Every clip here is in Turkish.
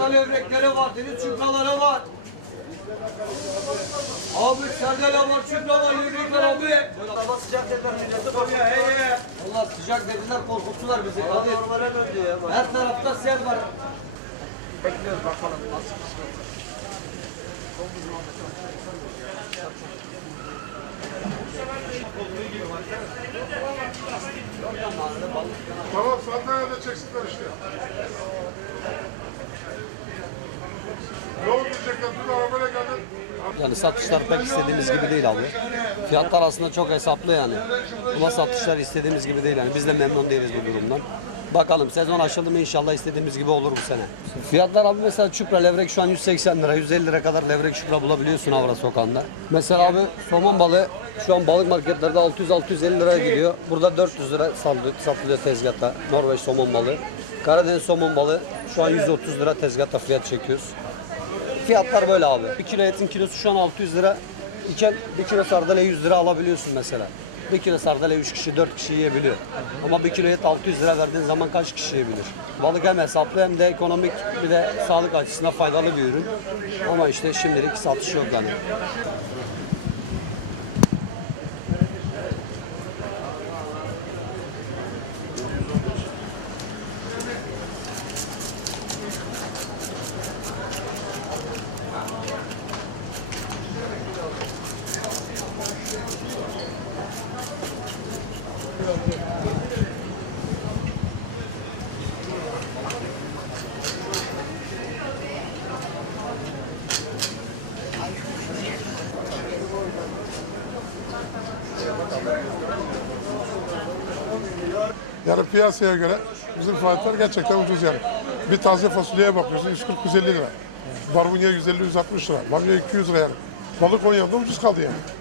Hafta levrekleri var, deniz çupraları var. Abi sardalya var, çupra var, levrekler abi. Hava sıcak dediler milleti. Hey hey. Allah sıcak dediler, korkuttular bizi. Hadi. normale döndü ya. Bak, Her tarafta sel var. Bekliyoruz bakalım nasıl kısmet. Tamam Yani satışlar pek istediğimiz gibi değil abi. Fiyatlar aslında çok hesaplı yani. Ama satışlar istediğimiz gibi değil yani. Biz de memnun değiliz bu durumdan. Bakalım sezon açıldı mı inşallah istediğimiz gibi olur bu sene. Fiyatlar abi mesela çupra levrek şu an 180 lira, 150 lira kadar levrek çupra bulabiliyorsun Avra sokağında. Mesela abi somon balığı şu an balık marketlerde 600-650 liraya gidiyor. Burada 400 lira satılıyor, satılıyor tezgahta. Norveç somon balığı. Karadeniz somon balığı şu an 130 lira tezgahta fiyat çekiyoruz. Fiyatlar böyle abi. Bir kilo etin kilosu şu an 600 lira iken bir kilo sardalya 100 lira alabiliyorsun mesela. Bir kilo sardalya 3 kişi 4 kişi yiyebiliyor. Ama bir kilo et 600 lira verdiğin zaman kaç kişi yiyebilir? Balık hem hesaplı hem de ekonomik bir de sağlık açısından faydalı bir ürün. Ama işte şimdilik satış yok yani. Yani piyasaya göre bizim fiyatlar gerçekten ucuz yani. Bir taze fasulyeye bakıyorsun 140-150 lira. Barbunya 150-160 lira. Bamya 200 lira yani. Balık Konya'da ucuz kaldı yani.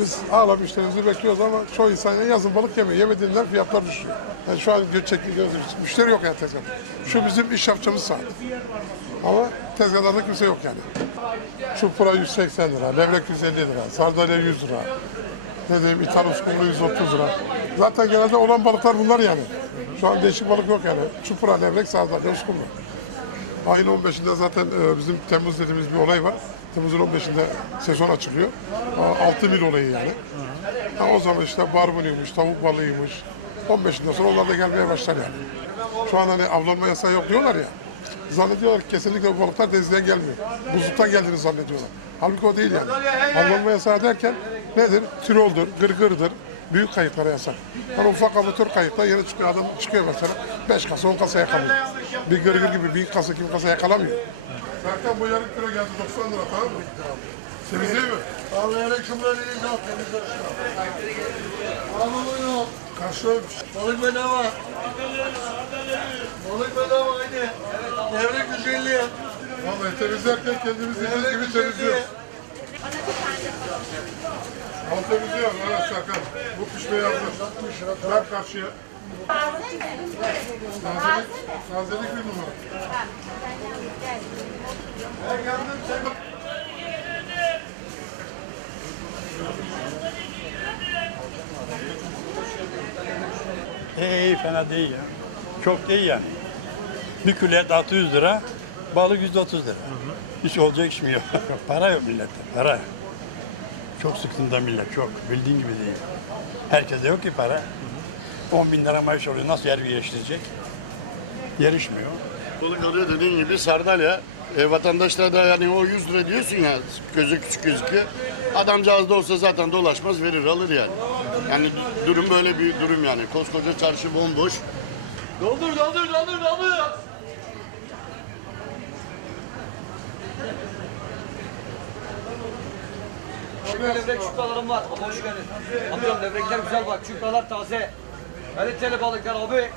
Biz hala müşterimizi bekliyoruz ama çoğu insan yazın balık yemiyor. Yemediğinden fiyatlar düşüyor. Yani şu an göç çekiliyoruz. Müşteri yok yani tezgahta. Şu bizim iş yapacağımız saat. Ama tezgahlarda kimse yok yani. Çupra 180 lira, levrek 150 lira, sardalya 100 lira. Ne diyeyim, ithal uskumru 130 lira. Zaten genelde olan balıklar bunlar yani. Şu an değişik balık yok yani. Çupra, levrek, sardalya, uskumru. Ayın 15'inde zaten e, bizim Temmuz dediğimiz bir olay var. Temmuz'un 15'inde sezon açılıyor. 6 mil olayı yani. Ha, o zaman işte barbunuymuş, tavuk balığıymış. 15'inden sonra onlar da gelmeye başlar yani. Şu an hani avlanma yasağı yok diyorlar ya. Zannediyorlar ki kesinlikle bu balıklar denizden gelmiyor. Buzluktan geldiğini zannediyorlar. Halbuki o değil yani. Avlanma yasağı derken nedir? Tiroldur, gırgırdır, büyük kayıklara yasak. Hani ufak amatör kayıkta yere çıkıyor adam çıkıyor mesela 5 kasa 10 kasa yakalıyor. Bir gırgır gibi bir kasa kim kasa yakalamıyor. Zaten bu yarım kilo geldi 90 lira tamam mı? Temiz değil mi? Vallahi şunları elinize at. Elinize Abi buyurun. Karşıymış. Balık bedava. Balık bedava haydi. Levrek 150. Vallahi temizlerken kendimiz dediğimiz gibi temizliyoruz. Al temizliyor. Evet Serkan. Bu pişmeye hazır. Ver karşıya. Tazelik, tazelik bir numara. İyi, iyi fena değil ya. Çok değil yani. Bir kilo et 600 lira, balık 130 lira. Hiç olacak iş mi yok? para yok millette, para. Çok sıkıntı millet, çok. Bildiğin gibi değil. Herkese yok ki para. 10 bin lira maaş oluyor, nasıl yer geçtirecek? Yarışmıyor. Balık alıyor dediğin gibi sardalya. E, vatandaşlar da yani o 100 lira diyorsun ya gözü küçük gözüküyor. Adamcağız da olsa zaten dolaşmaz verir alır yani. Yani durum böyle bir durum yani. Koskoca çarşı bomboş. Doldur, doldur, doldur, doldur. Çupra levrek var. Ama hoş geldin. Amcam levrekler güzel bak. Çupralar taze. Kaliteli balıklar abi.